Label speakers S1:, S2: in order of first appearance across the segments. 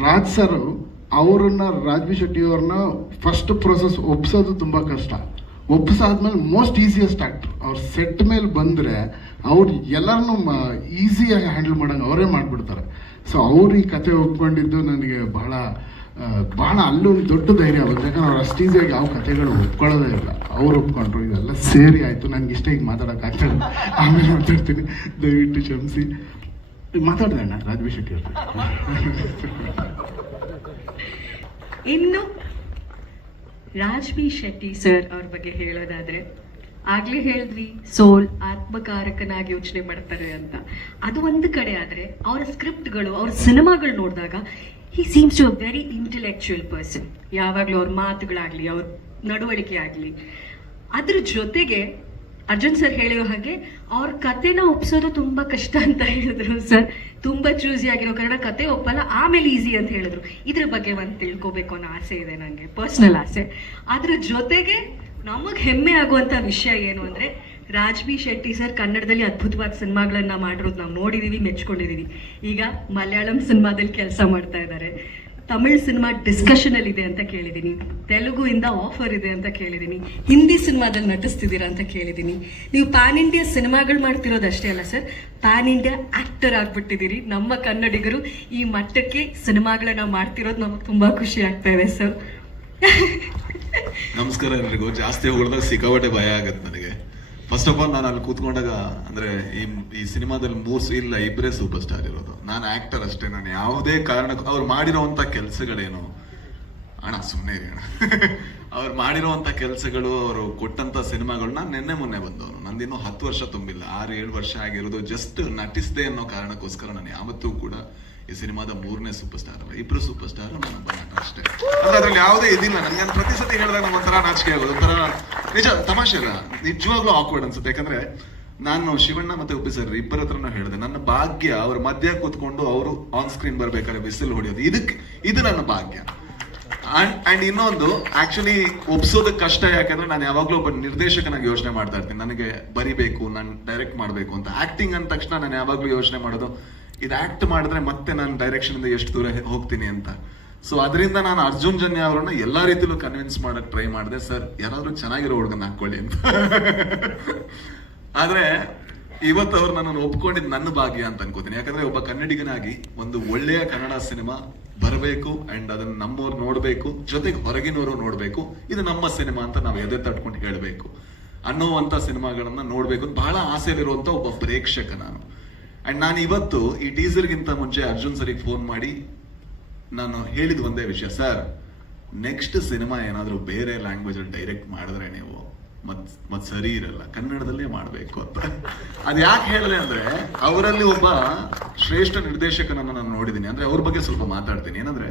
S1: Raj sir ಅವರನ್ನ ರಾಜ್ವಿ ಶೆಟ್ಟಿ ಅವ್ರನ್ನ first process ಒಪ್ಸೋದು ತುಂಬ ಕಷ್ಟ. ಒಪ್ಸಾದ್ಮೇಲೆ ಮೋಸ್ಟ್ ಈಸಿಯೆಸ್ಟ್ ಆಕ್ಟರ್ ಅವ್ರ ಸೆಟ್ ಮೇಲೆ ಬಂದರೆ ಅವ್ರು ಎಲ್ಲರನ್ನೂ ಈಸಿಯಾಗಿ ಹ್ಯಾಂಡಲ್ ಮಾಡೋಂಗೆ ಅವರೇ ಮಾಡಿಬಿಡ್ತಾರೆ. ಸೊ ಅವ್ರು ಈ ಕತೆ ಒಪ್ಕೊಂಡಿದ್ದು ನನಗೆ ಬಹಳ ಬಹಳ ಅಲ್ಲೂ ದೊಡ್ಡ ಧೈರ್ಯ ಆಗುತ್ತೆ. ಯಾಕಂದ್ರೆ ಅವ್ರು ಅಷ್ಟು ಈಸಿಯಾಗಿ ಯಾವ ಕತೆಗಳು ಒಪ್ಕೊಳ್ಳೋದೇ ಇಲ್ಲ. ಅವ್ರು ಒಪ್ಕೊಂಡ್ರು, ಇದೆಲ್ಲ ಸೇರಿ ಆಯಿತು ನನಗೆ ಇಷ್ಟ ಈಗ ಮಾತಾಡೋಕ್ಕಾಗ್ತದೆ ಆಮೇಲೆ ಮಾತಾಡ್ತೀನಿ. ದಯವಿಟ್ಟು ಕ್ಷಮಿಸಿ. ಮಾತಾಡ್ದೆ ರಾಜವಿ ರಾಜ್ವಿ ಶೆಟ್ಟಿ
S2: ಇನ್ನು ರಾಜ್ಬಿ ಶೆಟ್ಟಿ ಸರ್ ಅವ್ರ ಬಗ್ಗೆ ಹೇಳೋದಾದ್ರೆ, ಆಗ್ಲೇ ಹೇಳಿದ್ವಿ, ಸೋಲ್ ಆತ್ಮಕಾರಕನಾಗಿ ಯೋಚನೆ ಮಾಡ್ತಾರೆ ಅಂತ. ಅದು ಒಂದು ಕಡೆ ಆದ್ರೆ, ಅವರ ಸ್ಕ್ರಿಪ್ಟ್ಗಳು, ಅವ್ರ ಸಿನಿಮಾಗಳು ನೋಡಿದಾಗ he seems to a very intellectual person ಯಾವಾಗಲೂ ಅವ್ರ ಮಾತುಗಳಾಗ್ಲಿ, ಅವ್ರ ನಡವಳಿಕೆ ಆಗಲಿ. ಅದ್ರ ಜೊತೆಗೆ ಅರ್ಜುನ್ ಸರ್ ಹೇಳಿರೋ ಹಾಗೆ ಅವ್ರ ಕತೆನ ಒಪ್ಸೋದು ತುಂಬಾ ಕಷ್ಟ ಅಂತ ಹೇಳಿದ್ರು ಸರ್. ತುಂಬಾ ಚೂಸಿ ಆಗಿರೋ ಕಾರಣ ಕತೆ ಒಪ್ಪಲ್ಲ ಆಮೇಲೆ ಈಸಿ ಅಂತ ಹೇಳಿದ್ರು. ಇದ್ರ ಬಗ್ಗೆ ಒಂದು ತಿಳ್ಕೊಬೇಕು ಅನ್ನೋ ಆಸೆ ಇದೆ ನನಗೆ ಪರ್ಸ್ನಲ್ ಆಸೆ. ಅದ್ರ ಜೊತೆಗೆ ನಮಗ್ ಹೆಮ್ಮೆ ಆಗುವಂತ ವಿಷಯ ಏನು ಅಂದ್ರೆ ರಾಜ್ಬಿ ಶೆಟ್ಟಿ ಸರ್ ಕನ್ನಡದಲ್ಲಿ ಅದ್ಭುತವಾದ ಸಿನಿಮಾಗಳನ್ನ ಮಾಡಿರೋದು ನಾವು ನೋಡಿದೀವಿ ಮೆಚ್ಕೊಂಡಿದೀವಿ. ಈಗ ಮಲಯಾಳಂ ಸಿನಿಮಾದಲ್ಲಿ ಕೆಲಸ ಮಾಡ್ತಾ ಇದ್ದಾರೆ ತಮಿಳ್ ಸಿನಿಮಾ ಡಿಸ್ಕಷನ್ ಅಲ್ಲಿ ಇದೆ ಅಂತ ಕೇಳಿದ್ದೀನಿ. ತೆಲುಗು ಇಂದ ಆಫರ್ ಇದೆ ಅಂತ ಕೇಳಿದೀನಿ ಹಿಂದಿ ಸಿನಿಮಾದಲ್ಲಿ ನಟಿಸ್ತಿದ್ದೀರಾ ಅಂತ ಕೇಳಿದ್ದೀನಿ. ನೀವು ಪ್ಯಾನ್ ಇಂಡಿಯಾ ಸಿನಿಮಾಗಳು ಮಾಡ್ತಿರೋದು ಅಷ್ಟೇ ಅಲ್ಲ ಸರ್? ಪ್ಯಾನ್ ಇಂಡಿಯಾ ಆಕ್ಟರ್ ಆಗ್ಬಿಟ್ಟಿದ್ದೀರಿ. ನಮ್ಮ ಕನ್ನಡಿಗರು ಈ ಮಟ್ಟಕ್ಕೆ ಸಿನಿಮಾಗಳನ್ನ ಮಾಡ್ತಿರೋದು ನಮಗೆ ತುಂಬಾ ಖುಷಿ ಆಗ್ತಾ ಇದೆ ಸರ್.
S3: ನಮಸ್ಕಾರ ಎಲ್ರಿಗೂ. ಜಾಸ್ತಿ ಹೊಡೆದಾಗ ಸಿಕ್ಕಾಪಟ್ಟೆ ಭಯ ಆಗತ್ತೆ ನನಗೆ. ಫಸ್ಟ್ ಆಫ್ ಆಲ್ ನಾನು ಅಲ್ಲಿ ಕೂತ್ಕೊಂಡಾಗ, ಅಂದ್ರೆ ಈ ಈ ಸಿನಿಮಾದಲ್ಲಿ ಮೂರು ಇಲ್ಲ ಇಬ್ಬರೇ ಸೂಪರ್ ಸ್ಟಾರ್ ಇರೋದು. ನಾನು ಆಕ್ಟರ್ ಅಷ್ಟೇ, ನಾನು ಯಾವುದೇ ಕಾರಣಕ್ಕೂ, ಅವ್ರು ಮಾಡಿರೋಂಥ ಕೆಲಸಗಳೇನು? ಅಣ್ಣ ಸುಮ್ಮನೆ ಇರಿ ಅಣ್ಣ. ಅವ್ರು ಮಾಡಿರೋಂಥ ಕೆಲಸಗಳು, ಅವರು ಕೊಟ್ಟಂತ ಸಿನಿಮಾಗಳು ನಾನು ನಿನ್ನೆ ಮೊನ್ನೆ ಬಂದವನು ನಂದಿನ್ನೂ ಹತ್ತು ವರ್ಷ ತುಂಬಿಲ್ಲ. ಆರು, ಏಳು ವರ್ಷ ಆಗಿರೋದು. ಜಸ್ಟ್ ನಟಿಸದೆ ಅನ್ನೋ ಕಾರಣಕ್ಕೋಸ್ಕರ ನಾನು ಯಾವತ್ತೂ ಕೂಡ ಈ ಸಿನಿಮಾದ ಮೂರನೇ ಸೂಪರ್ ಸ್ಟಾರ್ ಅಲ್ಲ. ಇಬ್ರು ಸೂಪರ್ ಸ್ಟಾರ್ ನಟ ಅಷ್ಟೇ. ಅಂದ್ರೆ ಅದ್ರಲ್ಲಿ ಯಾವುದೇ ಇದಿಲ್ಲ. ನನಗೆ ಪ್ರತಿ ಸತಿ ಹೇಳಿದಾಗ ಒಂಥರ ನಾಚಿಕೆ ಆಗೋದು. ಒಂಥರ ನಿಜ, ತಮಾಷೆ ಅಲ್ಲ. ನಿಜವಾಗ್ಲೂ ಆಕ್ವರ್ಡ್ ಅನ್ಸುತ್ತೆ. ಯಾಕಂದ್ರೆ ನಾನು ಶಿವಣ್ಣ ಮತ್ತೆ ಉಪ್ಪಿ ಸರ್ ಇಬ್ಬರ ಹತ್ರನೂ ಹೇಳಿದೆ. ನನ್ನ ಭಾಗ್ಯ ಅವ್ರ ಮಧ್ಯ ಕೂತ್ಕೊಂಡು ಅವರು ಆನ್ ಸ್ಕ್ರೀನ್ ಬರ್ಬೇಕಾದ್ರೆ ಬಿಸಿಲು ಹೊಡೆಯೋದು. ಇದಕ್ಕೆ ಇದು ನನ್ನ ಭಾಗ್ಯ. ಅಂಡ್ ಅಂಡ್ ಇನ್ನೊಂದು ಆಕ್ಚುಲಿ ಒಪ್ಸೋದಕ್ಕೆ ಕಷ್ಟ ಯಾಕಂದ್ರೆ ನಾನು ಯಾವಾಗ್ಲೂ ಒಬ್ಬ ನಿರ್ದೇಶಕನಾಗಿ ಯೋಚನೆ ಮಾಡ್ತಾ ಇರ್ತೀನಿ. ನನಗೆ ಬರಿಬೇಕು, ನಾನು ಡೈರೆಕ್ಟ್ ಮಾಡಬೇಕು ಅಂತ. ಆಕ್ಟಿಂಗ್ ಅಂದ ತಕ್ಷಣ ನಾನು ಯಾವಾಗ್ಲೂ ಯೋಚನೆ ಮಾಡೋದು ಇದು ಆಕ್ಟ್ ಮಾಡಿದ್ರೆ ಮತ್ತೆ ನಾನು ಡೈರೆಕ್ಷನ್ ಇಂದ ಎಷ್ಟು ದೂರ ಹೋಗ್ತೀನಿ ಅಂತ. ಸೊ ಅದರಿಂದ ನಾನು ಅರ್ಜುನ್ ಜನ್ಯ ಅವರನ್ನ ಎಲ್ಲಾ ರೀತಿಲೂ ಕನ್ವಿನ್ಸ್ ಮಾಡಕ್ ಟ್ರೈ ಮಾಡಿದೆ, ಸರ್, ಯಾರಾದ್ರೂ ಚೆನ್ನಾಗಿರೋ ಹುಡುಗನ ಹಾಕೊಳ್ಳಿ ಅಂತ. ಆದ್ರೆ, ಇವತ್ತು ಅವ್ರು ನನ್ನನ್ನು ಒಪ್ಕೊಂಡಿದ್ದು ನನ್ನ ಭಾಗ್ಯ ಅಂತ ಅನ್ಕೋತೀನಿ. ಯಾಕಂದ್ರೆ ಒಬ್ಬ ಕನ್ನಡಿಗನಾಗಿ ಒಂದು ಒಳ್ಳೆಯ ಕನ್ನಡ ಸಿನಿಮಾ ಬರಬೇಕು ಅಂಡ್ ಅದನ್ನ ನಮ್ಮವ್ರು ನೋಡಬೇಕು, ಜೊತೆಗೆ ಹೊರಗಿನವರು ನೋಡ್ಬೇಕು. ಇದು ನಮ್ಮ ಸಿನಿಮಾ ಅಂತ ನಾವು ಎದೆ ತಟ್ಕೊಂಡು ಹೇಳಬೇಕು. ಅನ್ನೋವಂಥ ಸಿನಿಮಾಗಳನ್ನ ನೋಡ್ಬೇಕು ಬಹಳ ಆಸೆಯಲ್ಲಿರುವಂಥ ಒಬ್ಬ ಪ್ರೇಕ್ಷಕ ನಾನು. ಅಂಡ್ ನಾನು ಇವತ್ತು ಈ ಟೀಸರ್ಗಿಂತ ಮುಂಚೆ ಅರ್ಜುನ್ ಸರಿಗೆ ಫೋನ್ ಮಾಡಿ ನಾನು ಹೇಳಿದ ಒಂದೇ ವಿಷಯ. ಸರ್ ನೆಕ್ಸ್ಟ್ ಸಿನಿಮಾ ಏನಾದರೂ ಬೇರೆ ಲ್ಯಾಂಗ್ವೇಜ್ ಅಲ್ಲಿ ಡೈರೆಕ್ಟ್ ಮಾಡಿದ್ರೆ ನೀವು ಮತ್ ಮತ್ ಸರಿ ಇರಲ್ಲ. ಕನ್ನಡದಲ್ಲೇ ಮಾಡಬೇಕು ಅಂತ. ಅದ್ ಯಾಕೆ ಹೇಳಿದೆ ಅಂದ್ರೆ, ಅವರಲ್ಲಿ ಒಬ್ಬ ಶ್ರೇಷ್ಠ ನಿರ್ದೇಶಕನನ್ನು ನಾನು ನೋಡಿದ್ದೀನಿ ಅಂದ್ರೆ ಅವ್ರ ಬಗ್ಗೆ ಸ್ವಲ್ಪ ಮಾತಾಡ್ತೀನಿ. ಏನಂದ್ರೆ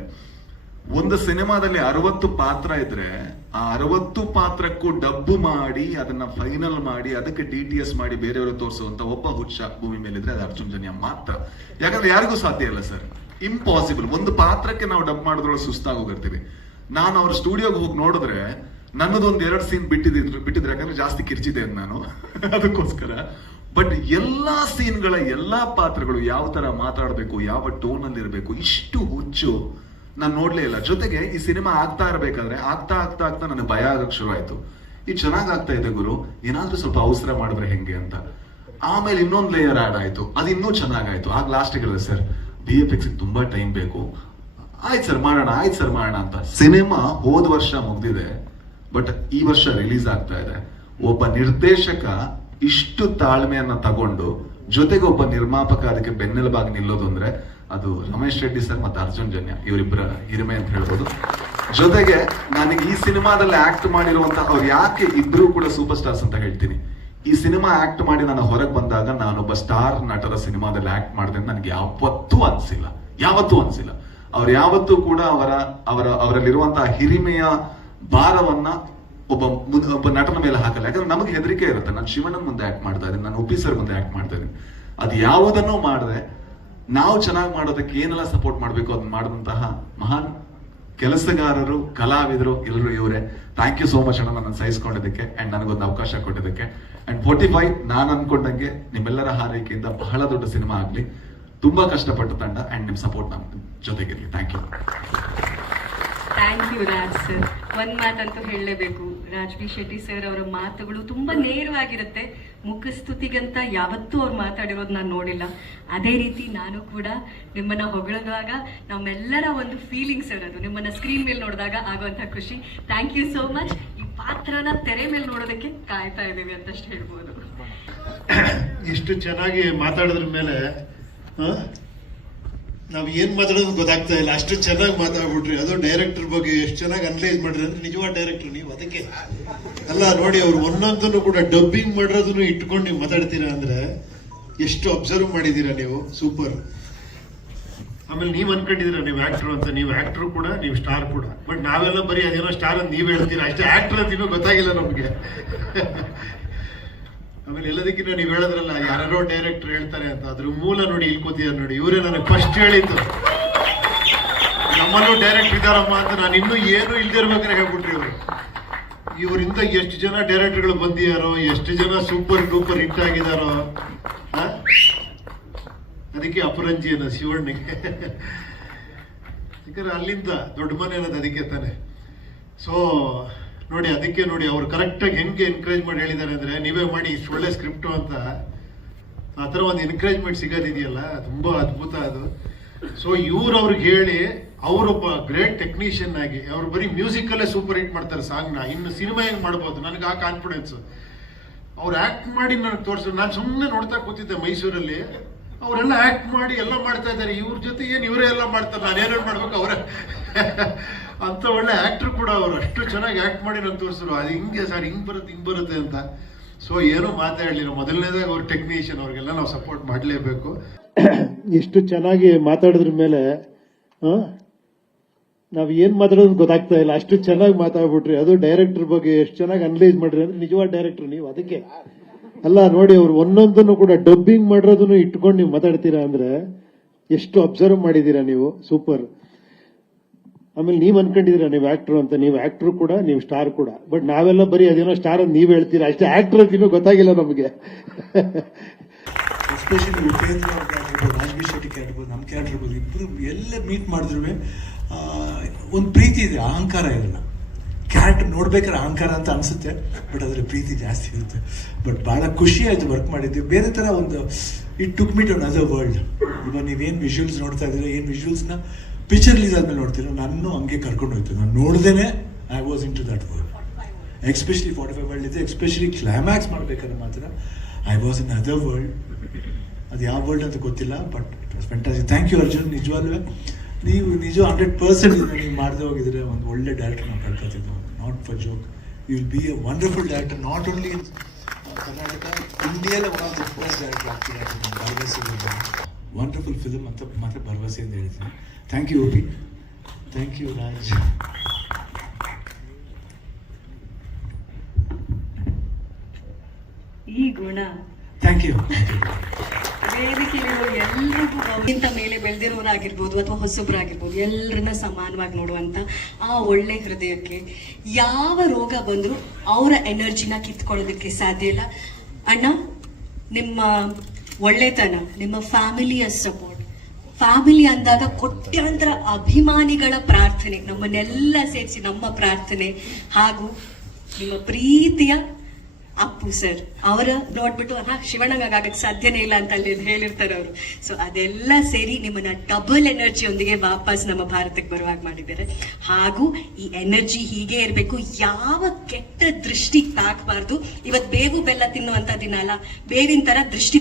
S3: ಒಂದು ಸಿನಿಮಾದಲ್ಲಿ ಅರವತ್ತು ಪಾತ್ರ ಇದ್ರೆ ಆ ಅರವತ್ತು ಪಾತ್ರಕ್ಕೂ ಡಬ್ಬು ಮಾಡಿ ಅದನ್ನ ಫೈನಲ್ ಮಾಡಿ ಅದಕ್ಕೆ ಡಿ ಟಿ ಎಸ್ ಮಾಡಿ ಬೇರೆಯವರು ತೋರಿಸುವಂತ ಒಬ್ಬ ಹುಚ್ಚ ಭೂಮಿ ಮೇಲಿದ್ರೆ ಅದು ಅರ್ಜುನ್ ಜನ್ಯ ಮಾತ್ರ. ಯಾಕಂದ್ರೆ ಯಾರಿಗೂ ಸಾಧ್ಯ ಇಲ್ಲ ಸರ್. ಇಂಪಾಸಿಬಲ್ ಒಂದು ಪಾತ್ರಕ್ಕೆ ನಾವು ಡಬ್ ಮಾಡಿದ್ರೊಳಗೆ ಸುಸ್ತಾಗಿ ಹೋಗಿರ್ತೀವಿ. ನಾನು ಅವ್ರ ಸ್ಟುಡಿಯೋಗೆ ಹೋಗಿ ನೋಡಿದ್ರೆ ನನ್ನದೊಂದು ಎರಡು ಸೀನ್ ಬಿಟ್ಟಿದ್ರು ಬಿಟ್ಟಿದ್ರೆ. ಯಾಕಂದ್ರೆ ಜಾಸ್ತಿ ಕಿರ್ಚಿದೆ ನಾನು. ಅದಕ್ಕೋಸ್ಕರ. ಬಟ್ ಎಲ್ಲಾ ಸೀನ್ಗಳ ಎಲ್ಲಾ ಪಾತ್ರಗಳು ಯಾವ ತರ ಮಾತಾಡಬೇಕು, ಯಾವ ಟೋನ್ ಅಲ್ಲಿ ಇರಬೇಕು ಇಷ್ಟು ಹುಚ್ಚು ನಾನು ನೋಡ್ಲೇ ಇಲ್ಲ. ಜೊತೆಗೆ ಈ ಸಿನಿಮಾ ಆಗ್ತಾ ಇರಬೇಕಾದ್ರೆ ಆಗ್ತಾ ಆಗ್ತಾ ಆಗ್ತಾ ನನಗೆ ಭಯ ಆಗಕ್ ಶುರು ಆಯ್ತು ಇದು ಚೆನ್ನಾಗ್ ಆಗ್ತಾ ಇದೆ ಗುರು, ಏನಾದ್ರೂ ಸ್ವಲ್ಪ ಅವಸರ ಮಾಡಿದ್ರೆ ಹೆಂಗೆ ಅಂತ. ಆಮೇಲೆ ಇನ್ನೊಂದು ಲೇಯರ್ ಆಡ್ ಆಯ್ತು. ಅದು ಇನ್ನೂ ಚೆನ್ನಾಗಾಯ್ತು. ಆಗ ಲಾಸ್ಟ್ ಹೇಳಿದೆ, ಸರ್ ಬಿ ಎಫ್ ಎಕ್ಸ್ ತುಂಬಾ ಟೈಮ್ ಬೇಕು. ಆಯ್ತು ಸರ್, ಮಾಡೋಣ, ಆಯ್ತು ಸರ್, ಮಾಡೋಣ ಅಂತ. ಸಿನಿಮಾ ಹೋದ ವರ್ಷ ಮುಗ್ದಿದೆ, ಬಟ್ ಈ ವರ್ಷ ರಿಲೀಸ್ ಆಗ್ತಾ ಇದೆ. ಒಬ್ಬ ನಿರ್ದೇಶಕ ಇಷ್ಟು ತಾಳ್ಮೆಯನ್ನ ತಗೊಂಡು, ಜೊತೆಗೆ ಒಬ್ಬ ನಿರ್ಮಾಪಕ ಅದಕ್ಕೆ ಬೆನ್ನೆಲುಬಾಗಿ ನಿಲ್ಲೋದು ಅಂದ್ರೆ ಅದು ರಮೇಶ್ ರೆಡ್ಡಿ ಸರ್ ಮತ್ತೆ ಅರ್ಜುನ್ ಜನ್ಯ, ಇವರಿಬ್ಬರ ಹಿರಿಮೆ ಅಂತ ಹೇಳ್ಬೋದು. ಜೊತೆಗೆ ನನಗೆ ಈ ಸಿನಿಮಾದಲ್ಲಿ ಆಕ್ಟ್ ಮಾಡಿರುವಂತಹ ಅವ್ರು ಯಾಕೆ ಇಬ್ರು ಕೂಡ ಸೂಪರ್ ಸ್ಟಾರ್ಸ್ ಅಂತ ಹೇಳ್ತೀನಿ. ಈ ಸಿನಿಮಾ ಆಕ್ಟ್ ಮಾಡಿ ನಾನು ಹೊರಗೆ ಬಂದಾಗ ನಾನೊಬ್ಬ ಸ್ಟಾರ್ ನಟರ ಸಿನಿಮಾದಲ್ಲಿ ಆಕ್ಟ್ ಮಾಡಿದೆ ನನಗೆ ಯಾವತ್ತೂ ಅನ್ಸಿಲ್ಲ. ಯಾವತ್ತೂ ಅನ್ಸಿಲ್ಲ. ಅವ್ರು ಯಾವತ್ತೂ ಕೂಡ ಅವರ ಅವರ ಅವರಲ್ಲಿರುವಂತಹ ಹಿರಿಮೆಯ ಭಾರವನ್ನ ಒಬ್ಬ ಒಬ್ಬ ನಟನ ಮೇಲೆ ಹಾಕಲ್ಲ. ಯಾಕಂದ್ರೆ ನಮಗೆ ಹೆದರಿಕೆ ಇರುತ್ತೆ. ನಾನು ಶಿವನ ಮುಂದೆ ಆಕ್ಟ್ ಮಾಡ್ತಾ ಇದ್ದೀನಿ. ನಾನು ಉಪ್ಪಿ ಸರ್ ಮುಂದೆ ಆಕ್ಟ್ ಮಾಡ್ತಾ ಇದ್ದೀನಿ. ಅದು ಯಾವುದನ್ನೂ ಮಾಡದೆ ನಾವು ಚೆನ್ನಾಗಿ ಮಾಡೋದಕ್ಕೆ ಏನೆಲ್ಲ ಸಪೋರ್ಟ್ ಮಾಡಬೇಕು ಅದನ್ನ ಮಾಡಿದಂತಹ ಮಹಾನ್ ಕೆಲಸಗಾರರು, ಕಲಾವಿದರು ಎಲ್ಲರೂ ಇವರೇ. ಥ್ಯಾಂಕ್ ಯು ಸೋ ಮಚ್ ಅಣ್ಣ ನನ್ನ ಸಹಿಸ್ಕೊಂಡಿದ್ದಕ್ಕೆ ಅಂಡ್ ನನಗೊಂದು ಅವಕಾಶ ಕೊಟ್ಟಿದ್ದಕ್ಕೆ. ಅಂಡ್ ಫೋರ್ಟಿ ಫೈವ್ ನಾನು ಅನ್ಕೊಂಡಂಗೆ ನಿಮ್ಮೆಲ್ಲರ ಹಾರೈಕೆಯಿಂದ ಬಹಳ ದೊಡ್ಡ ಸಿನಿಮಾ ಆಗಲಿ. ತುಂಬಾ ಕಷ್ಟಪಟ್ಟು ತಂಡ ಅಂಡ್ ನಿಮ್ ಸಪೋರ್ಟ್ ನಮ್ಮ ಜೊತೆಗಿರ್ಲಿ. Thank you
S2: thank you Raj sir ಒಂದ್ ಮಾತಂತೂ ಹೇಳಲೇಬೇಕು. ರಾಜ್ ಶೆಟ್ಟಿ ಸರ್ ಅವರ ಮಾತುಗಳು ತುಂಬಾ ನೇರವಾಗಿರುತ್ತೆ. ಮುಖಸ್ತುತಿಗಂತ ಯಾವತ್ತೂ ಅವ್ರು ಮಾತಾಡಿರೋದು ನಾನು ನೋಡಿಲ್ಲ. ಅದೇ ರೀತಿ ನಾನು ಕೂಡ ನಿಮ್ಮನ್ನ ಹೊಗಳಿದಾಗ ನಮ್ಮೆಲ್ಲರ ಒಂದು ಫೀಲಿಂಗ್ಸ್ ಇರೋದು. ನಿಮ್ಮನ್ನ ಸ್ಕ್ರೀನ್ ಮೇಲೆ ನೋಡಿದಾಗ ಆಗುವಂತ ಖುಷಿ. ಥ್ಯಾಂಕ್ ಯು ಸೋ ಮಚ್ ಈ ಪಾತ್ರನ ತೆರೆ ಮೇಲೆ ನೋಡೋದಕ್ಕೆ ಕಾಯ್ತಾ ಇದ್ದೀವಿ ಅಂತಷ್ಟು ಹೇಳ್ಬೋದು.
S4: ಇಷ್ಟು ಚೆನ್ನಾಗಿ ಮಾತಾಡಿದ್ರ ಮೇಲೆ ನಾವ್ ಏನ್ ಮಾತಾಡೋದು ಗೊತ್ತಾಗ್ತಾ ಇಲ್ಲ. ಅಷ್ಟು ಚೆನ್ನಾಗಿ ಮಾತಾಡ್ಬಿಟ್ರಿ. ಅದು ಡೈರೆಕ್ಟರ್ ಬಗ್ಗೆ ಎಷ್ಟು ಚೆನ್ನಾಗಿ ಅನಲೈಸ್ ಮಾಡ್ರಿ ಅಂದ್ರೆ ನಿಜವಾದ ಡೈರೆಕ್ಟರ್ ನೀವು, ಅದಕ್ಕೆ. ಅಲ್ಲ, ನೋಡಿ ಅವ್ರು ಒಂದೊಂದನ್ನು ಕೂಡ ಡಬ್ಬಿಂಗ್ ಮಾಡಿರೋದನ್ನು ಇಟ್ಕೊಂಡು ನೀವು ಮಾತಾಡ್ತೀರಾ ಅಂದ್ರೆ ಎಷ್ಟು ಅಬ್ಸರ್ವ್ ಮಾಡಿದೀರಾ ನೀವು? ಸೂಪರ್ ಆಮೇಲೆ ನೀವು ಅನ್ಕೊಂಡಿದೀರ ನೀವು ಆಕ್ಟರ್ ಅಂತ. ನೀವು ಆಕ್ಟರ್ ಕೂಡ, ನೀವು ಸ್ಟಾರ್ ಕೂಡ. ಬಟ್ ನಾವೆಲ್ಲ ಬರೀ ಅದೇನೋ ಸ್ಟಾರ್ ಅಂತ ನೀವು ಹೇಳ್ತೀರಾ. ಅಷ್ಟೇ ಆಕ್ಟರ್ ಅಂತ ಇನ್ನೂ ಗೊತ್ತಾಗಿಲ್ಲ ನಮ್ಗೆ. ಆಮೇಲೆ ಎಲ್ಲದಕ್ಕಿಂತ ನೀವು ಹೇಳಿದ್ರಲ್ಲ ಯಾರೋ ಡೈರೆಕ್ಟರ್ ಹೇಳ್ತಾರೆ ಅಂತ, ಅದ್ರ ಮೂಲ ನೋಡಿ ಇಲ್ಲಿ ಕೂತಿದ್ದಾರೆ ನೋಡಿ, ಇವರೇ ನನಗೆ ಫಸ್ಟ್ ಹೇಳಿದ್ದು. ನಮ್ಮಲ್ಲೂ ಡೈರೆಕ್ಟರ್ ಇದಾರಮ್ಮ ಅಂತ ನಾನು ಇನ್ನೂ ಏನು ಇಲ್ದಿರ್ಬೇಕಾದ್ರೆ ಹೇಳ್ಬಿಟ್ರಿ ಇವರು. ಇವರಿಂದ ಎಷ್ಟು ಜನ ಡೈರೆಕ್ಟರ್ಗಳು ಬಂದಿದಾರೋ, ಎಷ್ಟು ಜನ ಸೂಪರ್ ಡೂಪರ್ ಹಿಟ್ ಆಗಿದಾರೋ? ಅದಕ್ಕೆ ಅಪರಂಜಿ ಅನ್ನೋ ಶಿವಣ್ಣಿಗೆ. ಯಾಕಂದ್ರೆ ಅಲ್ಲಿಂದ ದೊಡ್ಡ ಮನೆ ಅನ್ನೋದು ಅದಕ್ಕೆ ತಾನೆ. ಸೊ ನೋಡಿ, ಅದಕ್ಕೆ ನೋಡಿ, ಅವ್ರು ಕರೆಕ್ಟಾಗಿ ಹೆಂಗೆ ಎನ್ಕರೇಜ್ ಮಾಡಿ ಹೇಳಿದ್ದಾರೆ ಅಂದರೆ, ನೀವೇ ಮಾಡಿ, ಇಷ್ಟು ಒಳ್ಳೆ ಸ್ಕ್ರಿಪ್ಟು ಅಂತ. ಆ ಥರ ಒಂದು ಎನ್ಕರೇಜ್ಮೆಂಟ್ ಸಿಗೋದಿದೆಯಲ್ಲ ತುಂಬಾ ಅದ್ಭುತ ಅದು. ಸೊ ಇವ್ರು ಅವ್ರಿಗೆ ಹೇಳಿ ಅವರೊಬ್ಬ ಗ್ರೇಟ್ ಟೆಕ್ನಿಷಿಯನ್ ಆಗಿ, ಅವ್ರು ಬರೀ ಮ್ಯೂಸಿಕಲ್ಲೇ ಸೂಪರ್ ಹಿಟ್ ಮಾಡ್ತಾರೆ ಸಾಂಗ್ನ ಇನ್ನು ಸಿನಿಮಾ ಹೆಂಗೆ ಮಾಡ್ಬೋದು? ನನಗೆ ಆ ಕಾನ್ಫಿಡೆನ್ಸ್ ಅವ್ರು ಆಕ್ಟ್ ಮಾಡಿ ನನಗೆ ತೋರಿಸ್ ನಾನು ಸುಮ್ಮನೆ ನೋಡ್ತಾ ಕೂತಿದ್ದೆ ಮೈಸೂರಲ್ಲಿ. ಅವರೆಲ್ಲ ಆಕ್ಟ್ ಮಾಡಿ ಎಲ್ಲ ಮಾಡ್ತಾ ಇದ್ದಾರೆ. ಇವ್ರ ಜೊತೆ ಏನು ಇವರೇ ಎಲ್ಲ ಮಾಡ್ತಾರೆ? ನಾನು ಏನೇನು ಮಾಡ್ಬೇಕು? ಅವರೇ. ಅಂತ ಒಳ್ಳೆ ಆಕ್ಟರ್ ಕೂಡ ಅವರು. ಅಷ್ಟು ಚೆನ್ನಾಗಿ ಆಕ್ಟ್ ಮಾಡಿ ನಾನು ತೋರಿಸಿದ್ರು ಅದು ಹಿಂಗೆ ಸರ್ ಹಿಂಗೆ ಬರುತ್ತೆ ಹಿಂಗೆ ಬರುತ್ತೆ ಅಂತ. ಸೊ ಏನೂ ಮಾತಾಡಲಿಲ್ಲ ಮೊದಲನೇದಾಗ ಅವ್ರ ಟೆಕ್ನಿಷಿಯನ್ ಅವ್ರಿಗೆಲ್ಲ ನಾವು ಸಪೋರ್ಟ್ ಮಾಡಲೇಬೇಕು. ಎಷ್ಟು ಚೆನ್ನಾಗಿ ಮಾತಾಡಿದ್ರ ಮೇಲೆ ನಾವು ಏನು ಮಾತಾಡೋದು ಗೊತ್ತಾಗ್ತಾ ಇಲ್ಲ. ಅಷ್ಟು ಚೆನ್ನಾಗಿ ಮಾತಾಡ್ಬಿಟ್ರಿ. ಅದು ಡೈರೆಕ್ಟರ್ ಬಗ್ಗೆ ಎಷ್ಟು ಚೆನ್ನಾಗಿ ಅನಲೈಸ್ ಮಾಡ್ರಿ ಅಂದ್ರೆ ನಿಜವಾದ ಡೈರೆಕ್ಟರ್ ನೀವು ಅದಕ್ಕೆ. ಅಲ್ಲ, ನೋಡಿ ಅವ್ರು ಒಂದೊಂದನ್ನು ಕೂಡ ಡಬ್ಬಿಂಗ್ ಮಾಡಿರೋದನ್ನು ಇಟ್ಕೊಂಡು ನೀವು ಮಾತಾಡ್ತೀರಾ ಅಂದ್ರೆ ಎಷ್ಟು ಅಬ್ಸರ್ವ್ ಮಾಡಿದೀರಾ ನೀವು? ಸೂಪರ್ ಆಮೇಲೆ ನೀವ್ ಅನ್ಕೊಂಡಿದೀರ, ನೀವು ಆಕ್ಟರ್ ಅಂತ, ನೀವು ಆಕ್ಟರ್ ಕೂಡ, ನೀವು ಸ್ಟಾರ್ ಕೂಡ. ಬಟ್ ನಾವೆಲ್ಲ ಬರೀ ಅದೇನೋ ಸ್ಟಾರ್ ಅಂತ ನೀವ್ ಹೇಳ್ತೀರಾ? ಅಷ್ಟೇ ಆಕ್ಟರ್ ಅಂತ ಇನ್ನೂ ಗೊತ್ತಾಗಿಲ್ಲ ನಮಗೆ.
S5: ಎಸ್ಪೆಷಲಿ ಶೆಟ್ಟಿ ಕ್ಯಾರೆಕ್ಟರ್ ಇರ್ಬೋದು ನಮ್ಮ ಕ್ಯಾರೆಕ್ಟರ್ ಇರ್ಬೋದು ಇಬ್ಬರು ಎಲ್ಲ ಮೀಟ್ ಮಾಡಿದ್ರು ಒಂದು ಪ್ರೀತಿ ಇದೆ, ಅಹಂಕಾರ ಇರಲ್ಲ. ಕ್ಯಾರೆಕ್ಟರ್ ನೋಡ್ಬೇಕಾದ್ರೆ ಅಹಂಕಾರ ಅಂತ ಅನ್ಸುತ್ತೆ ಬಟ್ ಅದರ ಪ್ರೀತಿ ಜಾಸ್ತಿ ಇರುತ್ತೆ. ಬಟ್ ಭಾಳ ಖುಷಿ ಆಯ್ತು ವರ್ಕ್ ಮಾಡಿದ್ವಿ ಬೇರೆ ಥರ ಒಂದು it took me to another world ಇವಾಗ ನೀವೇನು ವಿಜುವಲ್ಸ್ ನೋಡ್ತಾ ಇದ್ದೀರಾ, ಏನು ವಿಜುವಲ್ಸ್ನ ಪಿಕ್ಚರ್ ರಿಲೀಸ್ ಆದ್ಮೇಲೆ ನೋಡ್ತೀರಾ? ನಾನು ಹಂಗೆ ಕರ್ಕೊಂಡು ಹೋಯ್ತು. ನಾನು ನೋಡ್ದೇನೆ I was into that world especially forty five world ಇದೆ ಎಕ್ಸ್ಪೆಷಲಿ ಕ್ಲೈಮ್ಯಾಕ್ಸ್ ಮಾಡ್ಬೇಕಾದ್ರೆ ಮಾತ್ರ I was in other world ಅದು ಯಾವ ವರ್ಲ್ಡ್ ಅಂತ ಗೊತ್ತಿಲ್ಲ but it was fantasy thank you Arjun ನಿಜವಾಗ್ಲೂ ನೀವು ನಿಜ ಹಂಡ್ರೆಡ್ ಪರ್ಸೆಂಟ್ ನೀವು ಮಾಡದೆ ಹೋಗಿದ್ರೆ ಒಂದು ಒಳ್ಳೆ ಡೈರೆಕ್ಟರ್ ನಾವು ಕಳ್ಕೊತಿದ್ವು not for joke you will be a wonderful director not only in Karnataka ಇಂಡಿಯಾದ one of the first director ಆಗ್ತಿದೆ ಭರವಸೆ ವಂಡರ್ಫುಲ್ ಫಿಲ್ಮ್ ಅಂತ ಮಾತ್ರ ಭರವಸೆಯಿಂದ ಹೇಳ್ತೀನಿ thank you OP thank you Raj
S2: ಈ ಗುಣ.
S5: ಥ್ಯಾಂಕ್ ಯು
S2: ವೇದಿಕೆಯಲ್ಲಿರೋ ಎಲ್ರಿಗೂ ಮೇಲೆ ಬೆಳೆದಿರೋರಾಗಿರ್ಬೋದು ಅಥವಾ ಹೊಸಬ್ರಾಗಿರ್ಬೋದು ಎಲ್ಲರನ್ನ ಸಮಾನವಾಗಿ ನೋಡುವಂತ ಆ ಒಳ್ಳೆ ಹೃದಯಕ್ಕೆ ಯಾವ ರೋಗ ಬಂದರೂ ಅವರ ಎನರ್ಜಿನ ಕಿತ್ಕೊಳ್ಳೋದಕ್ಕೆ ಸಾಧ್ಯ ಇಲ್ಲ. ಅಣ್ಣ ನಿಮ್ಮ ಒಳ್ಳೆತನ, ನಿಮ್ಮ ಫ್ಯಾಮಿಲಿಯ ಸಪೋರ್ಟ್ ಫ್ಯಾಮಿಲಿ ಅಂದಾಗ ಕೋಟ್ಯಾಂತರ ಅಭಿಮಾನಿಗಳ ಪ್ರಾರ್ಥನೆ, ನಮ್ಮನ್ನೆಲ್ಲ ಸೇರಿಸಿ ನಮ್ಮ ಪ್ರಾರ್ಥನೆ. ಹಾಗೂ ನಿಮ್ಮ ಪ್ರೀತಿಯ ಅಪ್ಪು ಸರ್ ಅವರ ನೋಡ್ಬಿಟ್ಟು, ಹಾ ಆಗಕ್ಕೆ ಸಾಧ್ಯನೇ ಇಲ್ಲ ಅಂತ ಅಲ್ಲಿ ಹೇಳಿರ್ತಾರೆ ಅವರು. ಸೊ ಅದೆಲ್ಲ ಸೇರಿ ನಿಮ್ಮನ್ನ ಡಬಲ್ ಎನರ್ಜಿಯೊಂದಿಗೆ ವಾಪಸ್ ನಮ್ಮ ಭಾರತಕ್ಕೆ ಬರುವಾಗ ಮಾಡಿದ್ದಾರೆ. ಹಾಗೂ ಈ ಎನರ್ಜಿ ಹೀಗೆ ಇರಬೇಕು. ಯಾವ ಕೆಟ್ಟ ದೃಷ್ಟಿ ತಾಕಬಾರ್ದು. ಇವತ್ತು ಬೇವು ಬೆಲ್ಲ ತಿನ್ನುವಂತ ದಿನ ಅಲ್ಲ. ಬೇವಿನ ತರ ದೃಷ್ಟಿ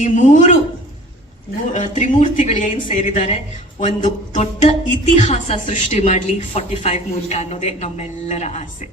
S2: ಈ ಮೂರು ತ್ರಿಮೂರ್ತಿಗಳು ಏನು ಸೇರಿದ್ದಾರೆ? ಒಂದು ದೊಡ್ಡ ಇತಿಹಾಸ ಸೃಷ್ಟಿ ಮಾಡ್ಲಿ ಫಾರ್ಟಿ ಫೈವ್ ಮೂಲಕ ಅನ್ನೋದೇ ನಮ್ಮೆಲ್ಲರ ಆಸೆ.